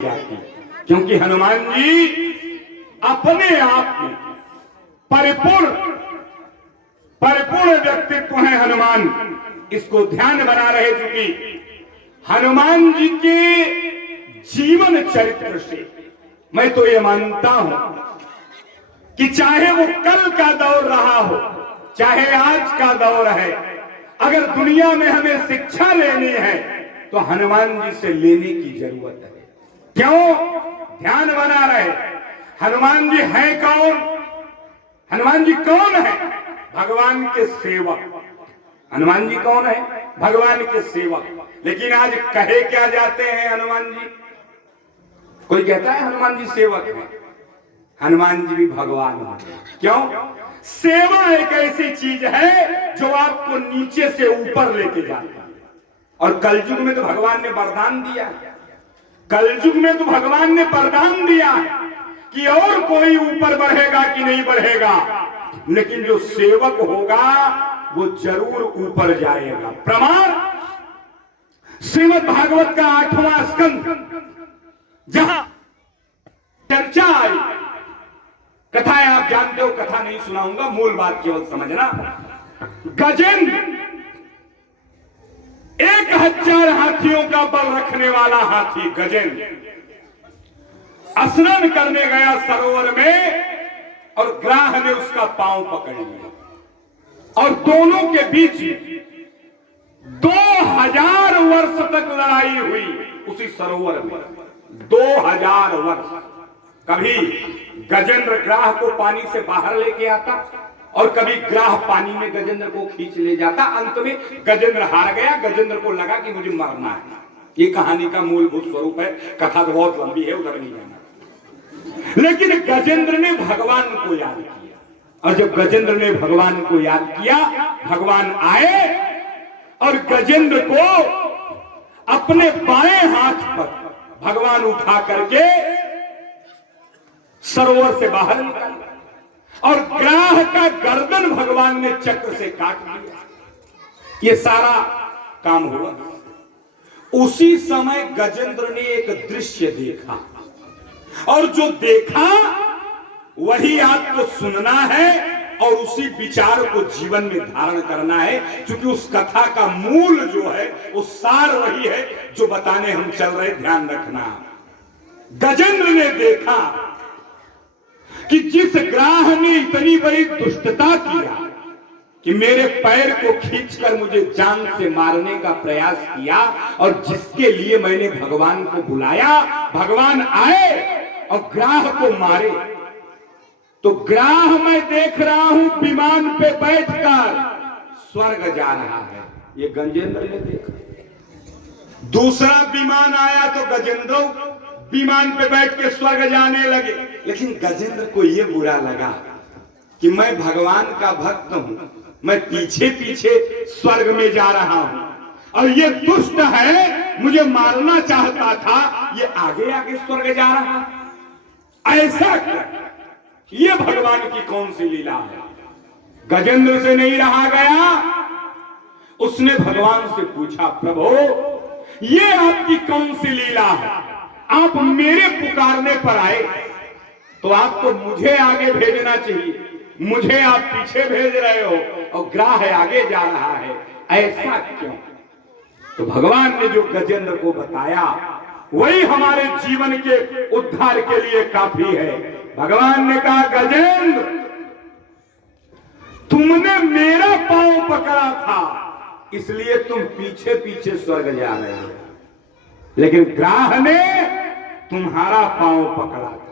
जाती, क्योंकि हनुमान जी अपने आप में परिपूर्ण व्यक्तित्व है हनुमान। इसको ध्यान बना रहे, चूंकि हनुमान जी के जीवन चरित्र से मैं तो ये मानता हूं कि चाहे वो कल का दौर रहा हो, चाहे आज का दौर है, अगर दुनिया में हमें शिक्षा लेनी है तो हनुमान जी से लेने की जरूरत है। क्यों? ध्यान बना रहे, हनुमान जी है कौन? हनुमान जी कौन है? भगवान के सेवक। हनुमान जी कौन है? भगवान के सेवक। लेकिन आज कहे क्या जाते हैं हनुमान जी? कोई कहता है हनुमान जी सेवक है, हनुमान जी भी भगवान है। क्यों? सेवा एक ऐसी चीज है जो आपको नीचे से ऊपर लेके जाती है। और कलयुग में तो भगवान ने वरदान दिया, कलयुग में तो भगवान ने वरदान दिया कि और कोई ऊपर बढ़ेगा कि नहीं बढ़ेगा, लेकिन जो सेवक होगा वो जरूर ऊपर जाएगा। प्रमाण श्रीमद् भागवत का 8वां स्कंद, जहां चर्चा आई, कथाएं आप जानते हो, कथा नहीं सुनाऊंगा, मूल बात केवल समझना। गजेंद्र 1000 हाथियों का बल रखने वाला हाथी गजेंद्र स्नान करने गया सरोवर में, और ग्राह ने उसका पांव पकड़ लिया और दोनों के बीच 2000 वर्ष तक लड़ाई हुई उसी सरोवर में। 2000 वर्ष। कभी गजेंद्र ग्राह को पानी से बाहर लेके आता और कभी ग्राह पानी में गजेंद्र को खींच ले जाता। अंत में गजेंद्र हार गया। गजेंद्र को लगा कि मुझे मरना है। ये कहानी का मूलभूत स्वरूप है। कथा तो बहुत लंबी है, उधर नहीं जाना। लेकिन गजेंद्र ने भगवान को याद किया, और जब गजेंद्र ने भगवान को याद किया, भगवान आए और गजेंद्र को अपने बाएं हाथ पर भगवान उठा करके सरोवर से बाहर निकाला और ग्राह का गर्दन भगवान ने चक्र से काट दिया। ये सारा काम हुआ। उसी समय गजेंद्र ने एक दृश्य देखा, और जो देखा वही आपको सुनना है और उसी विचार को जीवन में धारण करना है, क्योंकि उस कथा का मूल जो है वो सार वही है जो बताने हम चल रहे। ध्यान रखना। गजेंद्र ने देखा कि जिस ग्राह ने इतनी बड़ी दुष्टता किया कि मेरे पैर को खींचकर मुझे जान से मारने का प्रयास किया, और जिसके लिए मैंने भगवान को बुलाया, भगवान आए और ग्राह को मारे, तो ग्राह मैं देख रहा हूं विमान पे बैठकर स्वर्ग जा रहा है। ये गजेंद्र ने देखा। दूसरा विमान आया तो गजेंद्र विमान पे बैठ के स्वर्ग जाने लगे। लेकिन गजेंद्र को यह बुरा लगा कि मैं भगवान का भक्त हूं, मैं पीछे पीछे स्वर्ग में जा रहा हूं, और ये दुष्ट है, मुझे मारना चाहता था, ये आगे आगे स्वर्ग जा रहा। ऐसा क्या? ये भगवान की कौन सी लीला है? गजेंद्र से नहीं रहा गया। उसने भगवान से पूछा, प्रभु ये आपकी कौन सी लीला है? आप मेरे पुकारने पर आए तो आपको मुझे आगे भेजना चाहिए, मुझे आप पीछे भेज रहे हो, और ग्राह आगे जा रहा है। ऐसा क्यों? तो भगवान ने जो गजेंद्र को बताया वही हमारे जीवन के उद्धार के लिए काफी है। भगवान ने कहा, गजेंद्र तुमने मेरा पांव पकड़ा था, इसलिए तुम पीछे पीछे स्वर्ग जा रहे हो, लेकिन ग्राह ने तुम्हारा पांव पकड़ा था।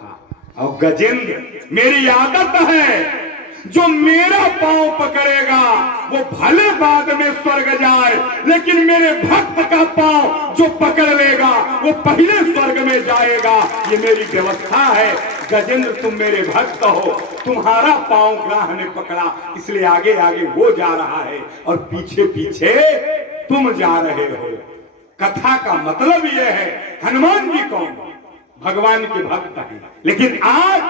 और गजेंद्र, मेरी आदत है, जो मेरा पांव पकड़ेगा वो भले बाद में स्वर्ग जाए, लेकिन मेरे भक्त का पांव जो पकड़ लेगा वो पहले स्वर्ग में जाएगा। ये मेरी व्यवस्था है। गजेंद्र तुम मेरे भक्त हो, तुम्हारा पांव ग्राह ने पकड़ा, इसलिए आगे आगे वो जा रहा है और पीछे पीछे तुम जा रहे हो। कथा का मतलब यह है, हनुमान जी कौन? भगवान के भक्त हैं। लेकिन आज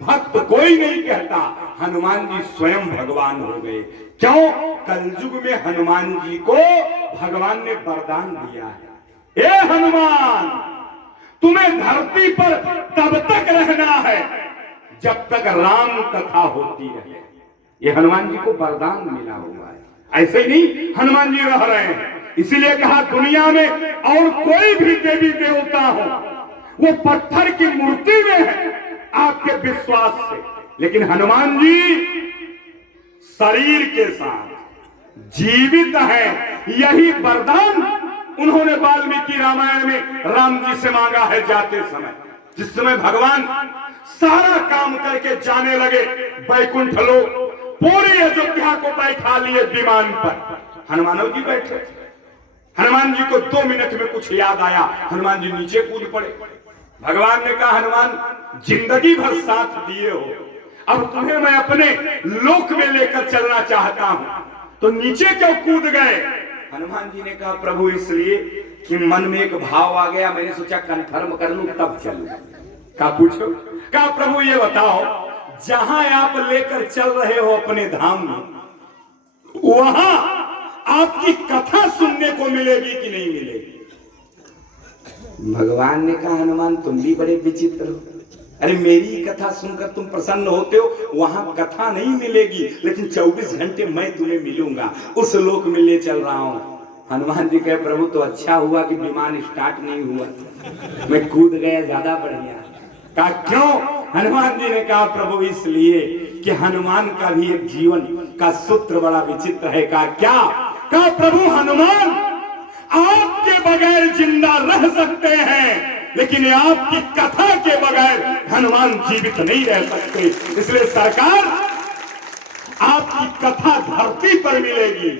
भक्त कोई नहीं कहता, हनुमान जी स्वयं भगवान हो गए। क्यों? कलयुग में हनुमान जी को भगवान ने वरदान दिया है। हे हनुमान, तुम्हें धरती पर तब तक रहना है जब तक राम कथा होती रहे। ये हनुमान जी को वरदान मिला हुआ है, ऐसे ही नहीं हनुमान जी रह रहे हैं। इसीलिए कहा दुनिया में और कोई भी देवी देवता हो वो पत्थर की मूर्ति में है आपके विश्वास से, लेकिन हनुमान जी शरीर के साथ जीवित है। यही वरदान उन्होंने वाल्मीकि रामायण में राम जी से मांगा है जाते समय। जिस समय भगवान सारा काम करके जाने लगे वैकुंठ लोक, पूरे अयोध्या को बैठा लिए विमान पर, हनुमान जी बैठे। हनुमान जी को 2 मिनट में कुछ याद आया, हनुमान जी नीचे कूद पड़े। भगवान ने कहा हनुमान जिंदगी भर साथ दिए हो, अब तुम्हें मैं अपने लोक में लेकर चलना चाहता हूं, तो नीचे क्यों कूद गए? हनुमान जी ने कहा प्रभु इसलिए कि मन में एक भाव आ गया, मैंने सोचा कंफर्म कर लूं तब चलूं। कहा पूछो? कहा प्रभु ये बताओ जहां आप लेकर चल रहे हो अपने धाम में, वहां आपकी कथा सुनने को मिलेगी कि नहीं मिलेगी? भगवान ने कहा हनुमान तुम भी बड़े विचित्र हो, अरे मेरी कथा सुनकर तुम प्रसन्न होते हो, वहां कथा नहीं मिलेगी लेकिन 24 घंटे मैं तुम्हें मिलूंगा, उस लोक में ले चल रहा हूं। हनुमान जी कहे प्रभु तो अच्छा हुआ कि विमान स्टार्ट नहीं हुआ, मैं कूद गया, ज्यादा बढ़िया। कहा क्यों? हनुमान जी ने कहा प्रभु इसलिए कि हनुमान का भी एक जीवन का सूत्र बड़ा विचित्र है। कहा क्या? कहा प्रभु हनुमान आपके बगैर जिंदा रह सकते हैं, लेकिन आपकी कथा के बगैर हनुमान जीवित नहीं रह सकते। इसलिए सरकार आपकी कथा धरती पर मिलेगी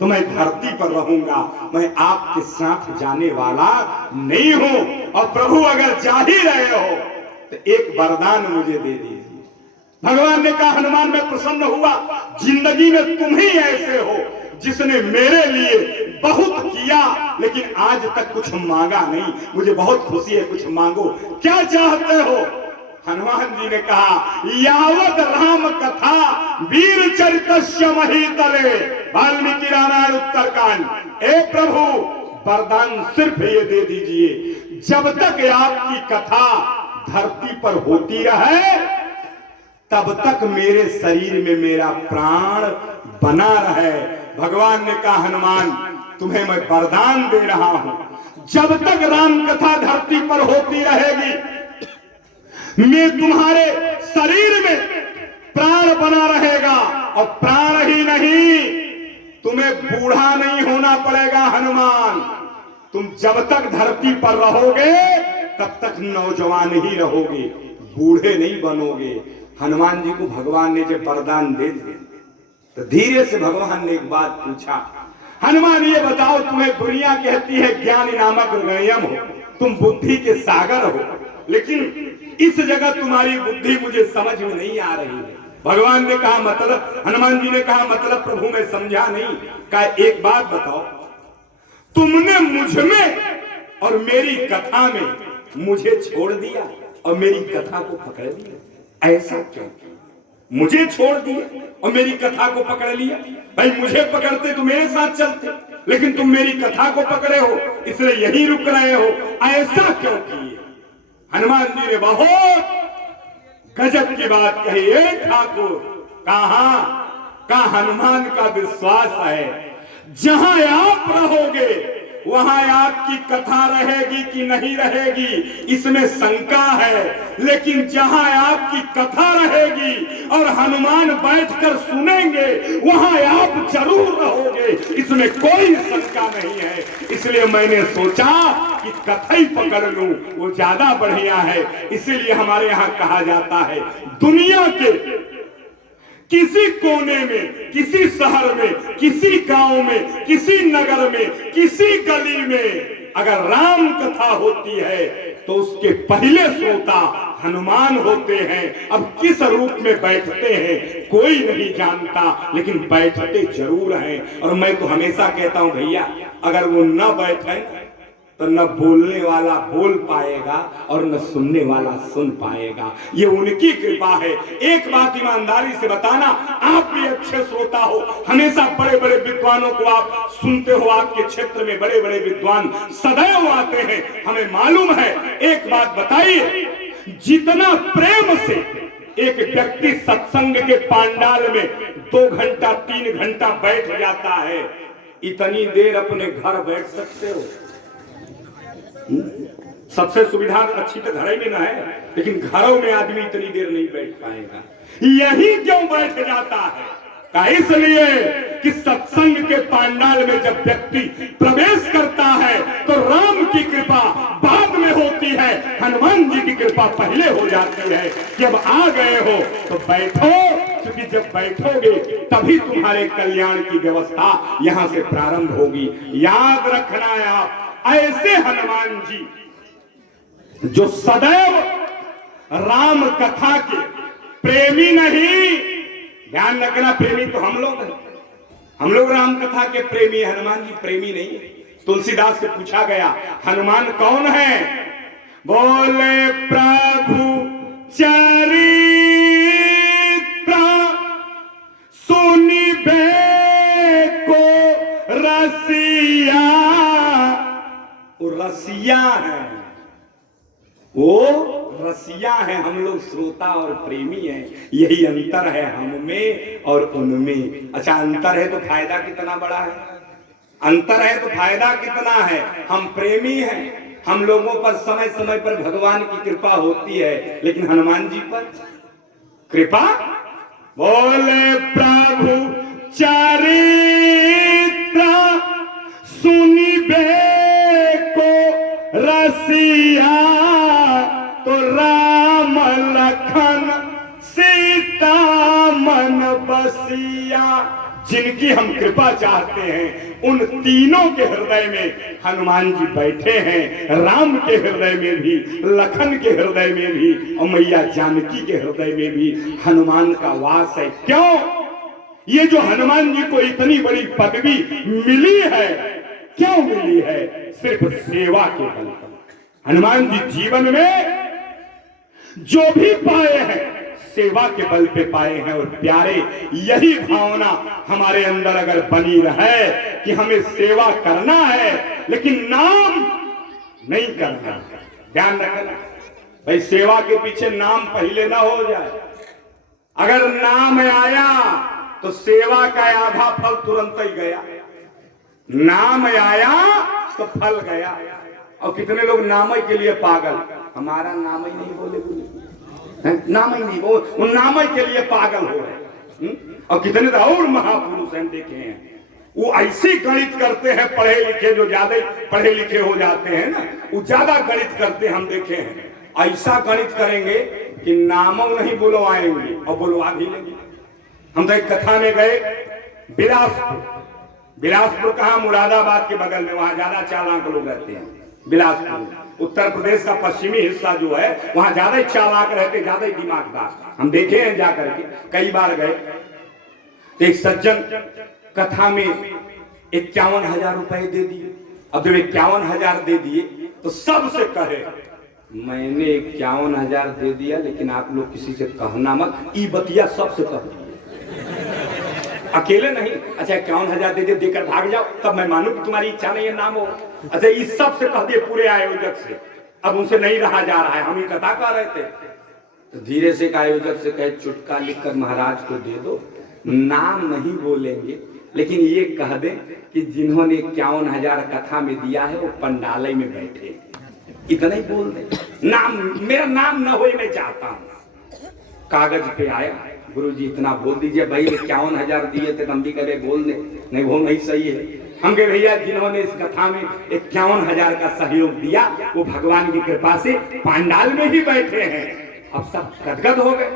तो मैं धरती पर रहूंगा, मैं आपके साथ जाने वाला नहीं हूं। और प्रभु अगर जा ही रहे हो तो एक वरदान मुझे दे दीजिए। भगवान ने कहा हनुमान मैं प्रसन्न हुआ, जिंदगी में तुम ही ऐसे हो जिसने मेरे लिए बहुत किया लेकिन आज तक कुछ मांगा नहीं, मुझे बहुत खुशी है, कुछ मांगो, क्या चाहते हो? हनुमान जी ने कहा यावत राम कथा वीर चरितस्य महीतले, वाल्मीकि रामायण उत्तरकांड। ए प्रभु वरदान सिर्फ ये दे दीजिए जब तक आपकी कथा धरती पर होती रहे तब तक मेरे शरीर में मेरा प्राण बना रहे। भगवान ने कहा हनुमान तुम्हें मैं वरदान दे रहा हूं, जब तक राम कथा धरती पर होती रहेगी मैं तुम्हारे शरीर में प्राण बना रहेगा। और प्राण ही नहीं, तुम्हें बूढ़ा नहीं होना पड़ेगा हनुमान, तुम जब तक धरती पर रहोगे तब तक नौजवान ही रहोगे, बूढ़े नहीं बनोगे। हनुमान जी को भगवान ने जब वरदान दे दिए तो धीरे से भगवान ने एक बात पूछा, हनुमान ये बताओ तुम्हें दुनिया कहती है ज्ञान नामक गणयम हो, तुम बुद्धि के सागर हो, लेकिन इस जगह तुम्हारी बुद्धि मुझे समझ में नहीं आ रही है। भगवान ने कहा मतलब? हनुमान जी ने कहा मतलब प्रभु मैं समझा नहीं। कहा एक बात बताओ, तुमने मुझ में और मेरी कथा में मुझे छोड़ दिया और मेरी कथा को पकड़ लिया, ऐसा क्यों? मुझे छोड़ दिया और मेरी कथा को पकड़ लिया? भाई मुझे पकड़ते तो मेरे साथ चलते, लेकिन तुम मेरी कथा को पकड़े हो इसलिए यहीं रुक रहे हो, ऐसा क्यों किए? हनुमान जी ने बहुत गजब की बात कही। ठाकुर कहा हनुमान का विश्वास है जहां आप रहोगे वहां आपकी कथा रहेगी कि नहीं रहेगी इसमें शंका है, लेकिन जहां आपकी कथा रहेगी और हनुमान बैठकर सुनेंगे वहां आप जरूर रहोगे, इसमें कोई शंका नहीं है। इसलिए मैंने सोचा कि कथा ही पकड़ लूं, वो ज्यादा बढ़िया है। इसीलिए हमारे यहाँ कहा जाता है दुनिया के किसी कोने में, किसी शहर में, किसी गांव में, किसी नगर में, किसी गली में अगर राम कथा होती है तो उसके पहले श्रोता हनुमान होते हैं। अब किस रूप में बैठते हैं कोई नहीं जानता, लेकिन बैठते जरूर हैं। और मैं तो हमेशा कहता हूं भैया अगर वो न बैठे तो न बोलने वाला बोल पाएगा और न सुनने वाला सुन पाएगा। ये उनकी कृपा है। एक बात ईमानदारी से बताना, आप भी अच्छे श्रोता हो, हमेशा बड़े बड़े विद्वानों को आप सुनते हो, आपके क्षेत्र में बड़े बड़े विद्वान सदैव आते हैं, हमें मालूम है। एक बात बताइए, जितना प्रेम से एक व्यक्ति सत्संग के पांडाल में 2 घंटा 3 घंटा बैठ जाता है, इतनी देर अपने घर बैठ सकते हो? सबसे सुविधा अच्छी तो घर में ना है, लेकिन घरों में आदमी इतनी देर नहीं बैठ पाएगा। यही क्यों बैठ जाता है? इसलिए कि सत्संग के पांडाल में जब व्यक्ति प्रवेश करता है तो राम की कृपा बाद में होती है, हनुमान जी की कृपा पहले हो जाती है। जब आ गए हो तो बैठो, क्योंकि जब बैठोगे तभी तुम्हारे कल्याण की व्यवस्था यहां से प्रारंभ होगी। याद रखना है आप, ऐसे हनुमान जी जो सदैव राम कथा के प्रेमी नहीं, ध्यान रखना, प्रेमी तो हम लोग हैं, हम लोग राम कथा के प्रेमी, हनुमान जी प्रेमी नहीं। तुलसीदास से पूछा गया, हनुमान कौन है? बोले प्रभु चरित्र सुनिबे को रसिया। वो रसिया है, वो रसिया है, हम लोग श्रोता और प्रेमी हैं। यही अंतर है हम में और उनमें। अच्छा, अंतर है तो फायदा कितना बड़ा है, अंतर है तो फायदा कितना है। हम प्रेमी हैं, हम लोगों पर समय समय पर भगवान की कृपा होती है, लेकिन हनुमान जी पर कृपा। बोले प्रभु चरित्र सुनिबे को रसिया, तो राम लखन सीता मन बसिया। जिनकी हम कृपा चाहते हैं उन तीनों के हृदय में हनुमान जी बैठे हैं, राम के हृदय में भी, लखन के हृदय में भी और मैया जानकी के हृदय में भी हनुमान का वास है। क्यों? ये जो हनुमान जी को इतनी बड़ी पदवी मिली है, क्यों मिली है? सिर्फ सेवा के बल पर। हनुमान जी जीवन में जो भी पाए हैं सेवा के बल पे पाए हैं। और प्यारे, यही भावना हमारे अंदर अगर बनी रहे कि हमें सेवा करना है लेकिन नाम नहीं करना, ध्यान रखना भाई, सेवा के पीछे नाम पहले ना हो जाए। अगर नाम आया तो सेवा का आधा फल तुरंत ही गया, नाम आया तो फल गया। और कितने लोग नाम के लिए पागल, हमारा नाम ही नहीं बोले, नाम ही नहीं बोल, उन नाम के लिए पागल हो रहे। और कितने और महापुरुष हैं देखे हैं, वो ऐसी गणित करते हैं, पढ़े लिखे जो ज्यादा पढ़े लिखे हो जाते हैं ना, वो ज्यादा गणित करते हम देखे हैं। ऐसा गणित करेंगे कि नामों नहीं बुलवाएंगे और बुलवा भी लेंगे। हम तो एक कथा में गए बिलासपुर, बिलासपुर कहाँ? मुरादाबाद के बगल में, वहां ज्यादा चालाक लोग रहते हैं। बिलासपुर उत्तर प्रदेश का पश्चिमी हिस्सा जो है, वहां ज्यादा चालाक रहते, ज्यादा दिमागदार। हम देखे हैं जाकर के, कई बार गए। एक सज्जन कथा में 51,000 रुपए दे दिए। अब जब 51,000 दे दिए तो सबसे कहे, मैंने 51,000 दे दिया, लेकिन आप लोग किसी से कहना मत, ई बतिया सबसे कह दिए, अकेले नहीं। अच्छा 51,000 दे दे, देकर भाग जाओ, तब मैं मानू कि तुम्हारी इच्छा नहीं है, नाम हो। अच्छा इस सब से कह दिए पूरे आयोजक से, अब उनसे नहीं रहा जा रहा है। हम ही कथा कर रहे थे तो धीरे से एक आयोजक से कहे, चुटका लिखकर महाराज को दे दो, नाम नहीं बोलेंगे लेकिन ये कह दे कि जिन्होंने 51,000 कथा में दिया है वो पंडालय में बैठे, इतना ही बोल दे, नाम मेरा नाम न हो मैं चाहता हूं। कागज पे आया, गुरुजी इतना बोल दीजिए। भाई 51,000 दिए थे, हम भी करे बोल दे, नहीं वो नहीं सही है। हम कहे भैया जिन्होंने इस कथा में 51,000 का सहयोग दिया वो भगवान की कृपा से पांडाल में ही बैठे हैं। अब सब गदगद हो गए।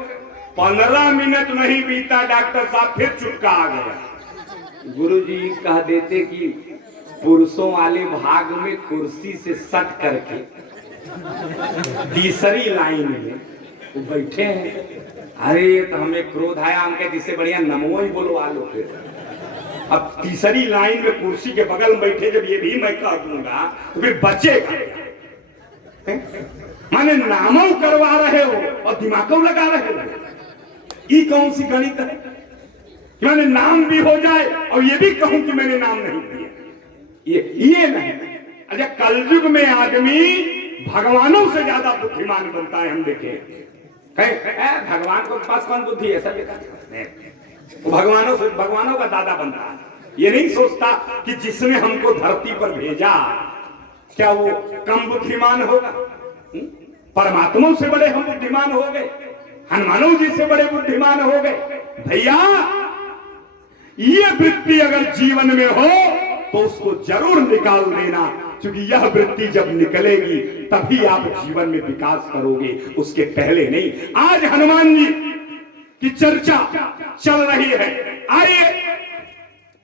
15 मिनट नहीं बीता, डॉक्टर साहब फिर चुटका आ गया। गुरुजी कह देते कि पुरुषों वाले भाग में कुर्सी से सट करके तीसरी लाइन में वो बैठे हैं। अरे तो हमें क्रोध आया, हम कहे जिससे बढ़िया नमो ही बोलवा लो फिर। अब तीसरी लाइन में कुर्सी के बगल में बैठे जब ये भी मैं कह दूंगा तो फिर बचेगा। माने नामों करवा रहे हो और दिमागों लगा रहे हो, ये कौन सी गणित है? मैंने नाम भी हो जाए और ये भी कहूं कि मैंने नाम नहीं दिया, ये नहीं। अच्छा, कलयुग में आदमी भगवानों से ज्यादा बुद्धिमान बनता है। हम देखे भगवान को पास कौन बुद्धि है, सब वो भगवानों का दादा बनता है। ये नहीं सोचता कि जिसने हमको धरती पर भेजा क्या वो कम बुद्धिमान होगा? परमात्मा से बड़े हम बुद्धिमान हो गए, हनुमानों जी से बड़े बुद्धिमान हो गए। भैया, ये वृत्ति अगर जीवन में हो तो उसको जरूर निकाल देना, क्योंकि यह वृत्ति जब निकलेगी तभी आप जीवन में विकास करोगे, उसके पहले नहीं। आज हनुमान जी की चर्चा चल रही है, आइए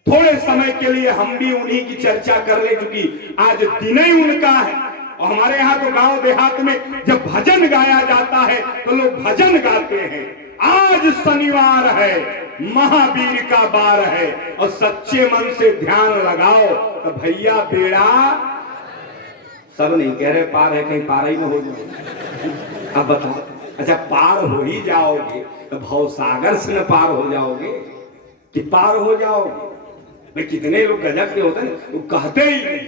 थोड़े समय के लिए हम भी उन्हीं की चर्चा कर ले, क्योंकि आज दिन ही उनका है। और हमारे यहाँ तो गांव देहात में जब भजन गाया जाता है तो लोग भजन गाते हैं। आज शनिवार है, महावीर का बार है, और सच्चे मन से ध्यान लगाओ तो भैया बेड़ा सब नहीं कह रहे पार है, कहीं पार ही ना हो जाए। अब बताओ, अच्छा पार हो ही जाओगे तो भवसागर से न पार हो जाओगे कि पार हो जाओगे? मैं कितने लोग गजब के होते हैं वो कहते ही नहीं,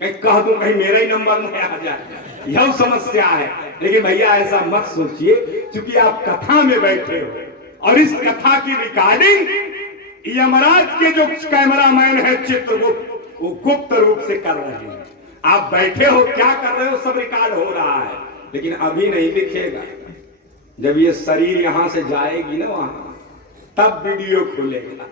कहीं कह दूं कहीं मेरा ही नंबर नहीं आ जाए, यह समस्या है। लेकिन भैया ऐसा मत सोचिए, क्योंकि आप कथा में बैठे हो और इस कथा की रिकॉर्डिंग यमराज के जो कैमरामैन है चित्रगुप्त, वो गुप्त रूप से कर रहे हैं। आप बैठे हो, क्या कर रहे हो, सब रिकॉर्ड हो रहा है, लेकिन अभी नहीं दिखेगा। जब ये शरीर यहां से जाएगी ना वहां, तब वीडियो खुलेगा,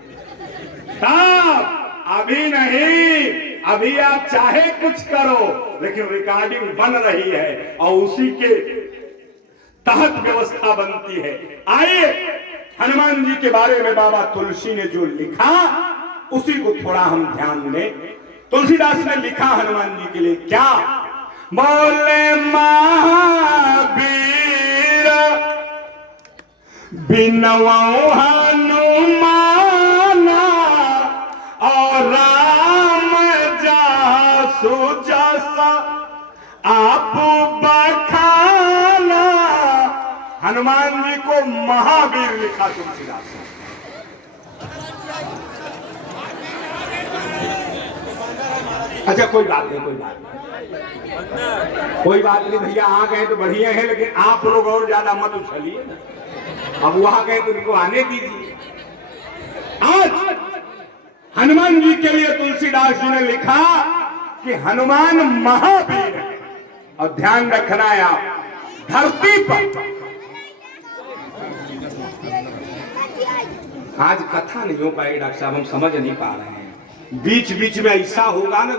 तब। अभी नहीं, अभी आप चाहे कुछ करो, लेकिन रिकॉर्डिंग बन रही है और उसी के तहत व्यवस्था बनती है। आइए, हनुमान जी के बारे में बाबा तुलसी ने जो लिखा उसी को थोड़ा हम ध्यान दें। तुलसीदास ने लिखा हनुमान जी के लिए क्या? बोले महावीर बिनवाऊं हनुमाना और राम जासु जसा आप बखाना। हनुमान जी को महावीर लिखा तुलसीदास ने। अच्छा कोई बात नहीं, कोई बात नहीं भैया, आ गए तो बढ़िया है, लेकिन आप लोग और ज्यादा मत उछलिए। अब वहां गए तो उनको आने दीजिए। आज हनुमान जी के लिए तुलसीदास जी ने लिखा कि हनुमान महावीर है। और ध्यान रखना है, आप धरती पर आज कथा नहीं हो पाएगी डॉक्टर साहब, हम समझ नहीं पा रहे हैं। बीच बीच में ऐसा होगा ना